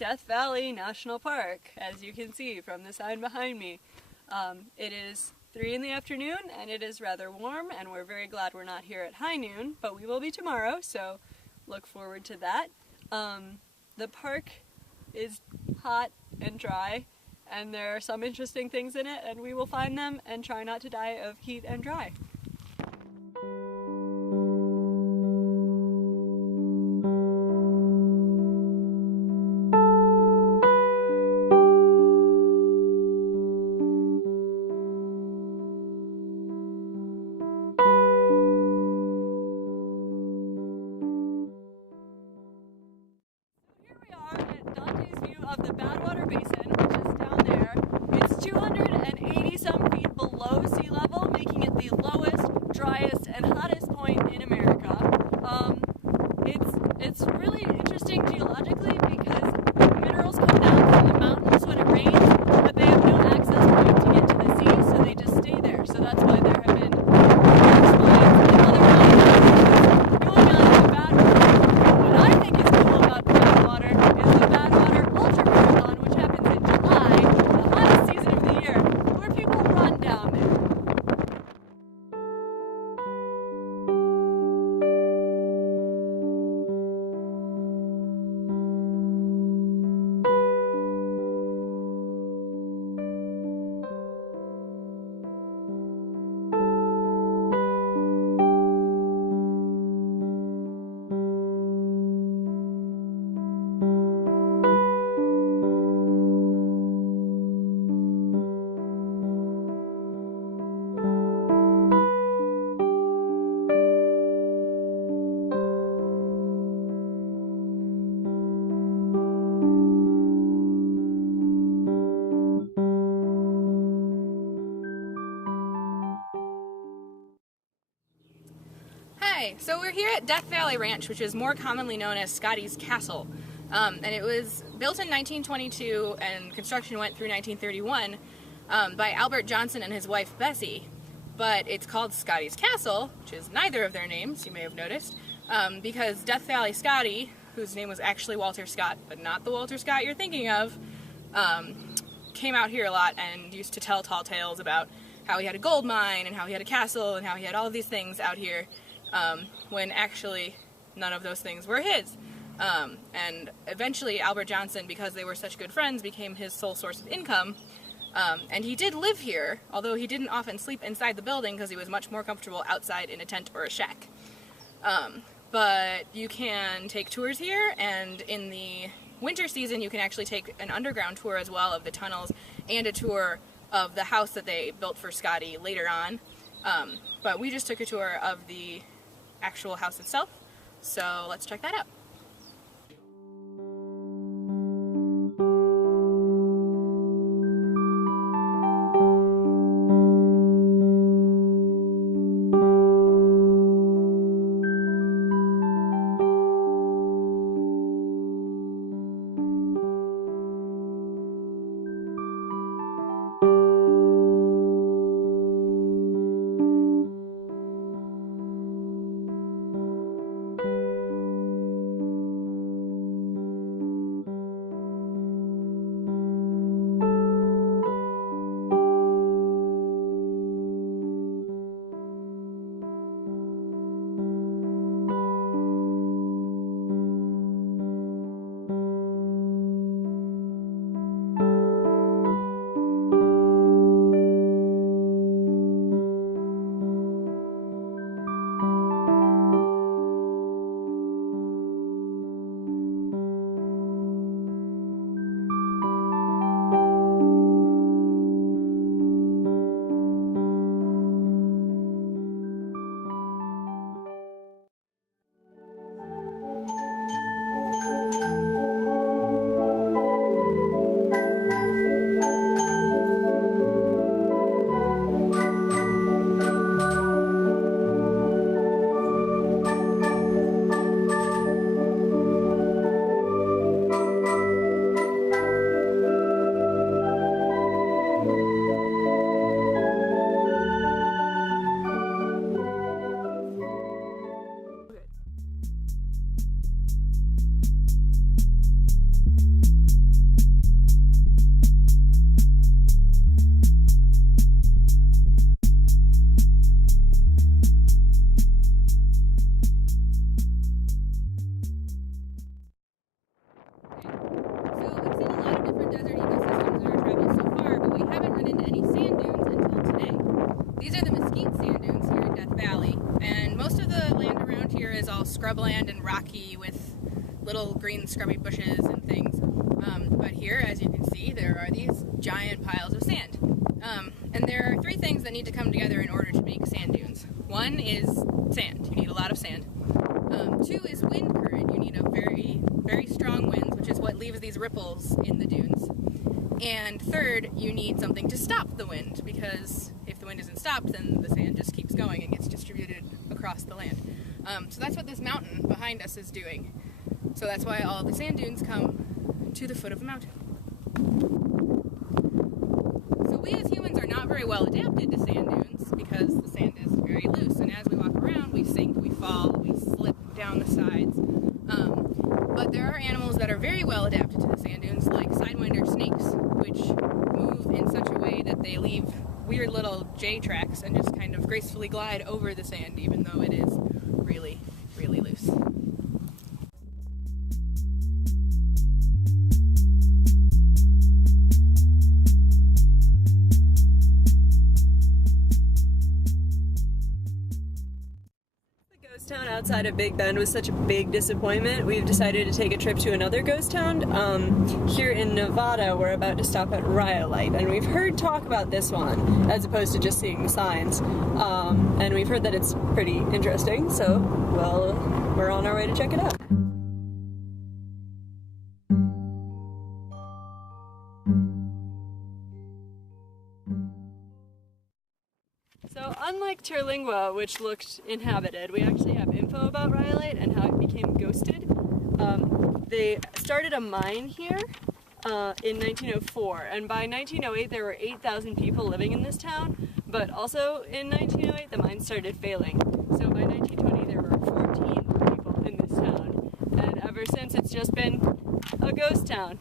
Death Valley National Park, as you can see from the sign behind me. It is 3 in the afternoon and it is rather warm, and we're very glad we're not here at high noon, but we will be tomorrow, so look forward to that. The park is hot and dry, and there are some interesting things in it, and we will find them and try not to die of heat and dry. Of the Badwater Basin, which is down there. It's 280 some feet below sea level, making it the lowest, driest, and hottest point in America. It's really interesting geologically because minerals come down from the mountains when it rains, but they have no access point to get to the sea, so they just stay there. So that's why there have been landslides and other mines going on in the Badwater. What I think is cool about the Badwater is the Badwater Ultra Marathon, which happens in July, the hottest season of the year, where people run down there. Hi, so we're here at Death Valley Ranch, which is more commonly known as Scotty's Castle. And it was built in 1922 and construction went through 1931 by Albert Johnson and his wife Bessie. But it's called Scotty's Castle, which is neither of their names, you may have noticed, because Death Valley Scotty, whose name was actually Walter Scott, but not the Walter Scott you're thinking of, came out here a lot and used to tell tall tales about how he had a gold mine and how he had a castle and how he had all of these things out here. When actually none of those things were his. And eventually Albert Johnson, because they were such good friends, became his sole source of income. And he did live here, although he didn't often sleep inside the building because he was much more comfortable outside in a tent or a shack. But you can take tours here, and in the winter season you can actually take an underground tour as well of the tunnels and a tour of the house that they built for Scotty later on. But we just took a tour of the actual house itself, so let's check that out. These are the mesquite sand dunes here in Death Valley, and most of the land around here is all scrubland and rocky with little green scrubby bushes and things. But here, as you can see, there are these giant piles of sand. And there are three things that need to come together in order to make sand dunes. One is sand. You need a lot of sand. Two is wind current. You need a very, very strong winds, which is what leaves these ripples in the dunes. And third, you need something to stop the wind, because if the wind isn't stopped, then the sand just keeps going and gets distributed across the land. So that's what this mountain behind us is doing. So that's why all the sand dunes come to the foot of the mountain. So we as humans are not very well adapted to sand dunes because the sand is very loose, and as we walk around we sink, we fall, we slip down the sides. But there are animals that are very well adapted to the sand dunes, like sidewinder snakes, which move in such a way that they leave weird little J tracks and just kind of gracefully glide over the sand even though it is really, really loose. Town outside of Big Bend was such a big disappointment, we've decided to take a trip to another ghost town. Here in Nevada, we're about to stop at Rhyolite, and we've heard talk about this one as opposed to just seeing the signs. And we've heard that it's pretty interesting, so well, we're on our way to check it out. So unlike Terlingua, which looked inhabited, we actually have info about Rhyolite and how it became ghosted. They started a mine here in 1904, and by 1908 there were 8,000 people living in this town, but also in 1908 the mine started failing. So by 1920 there were 14 people in this town, and ever since it's just been a ghost town.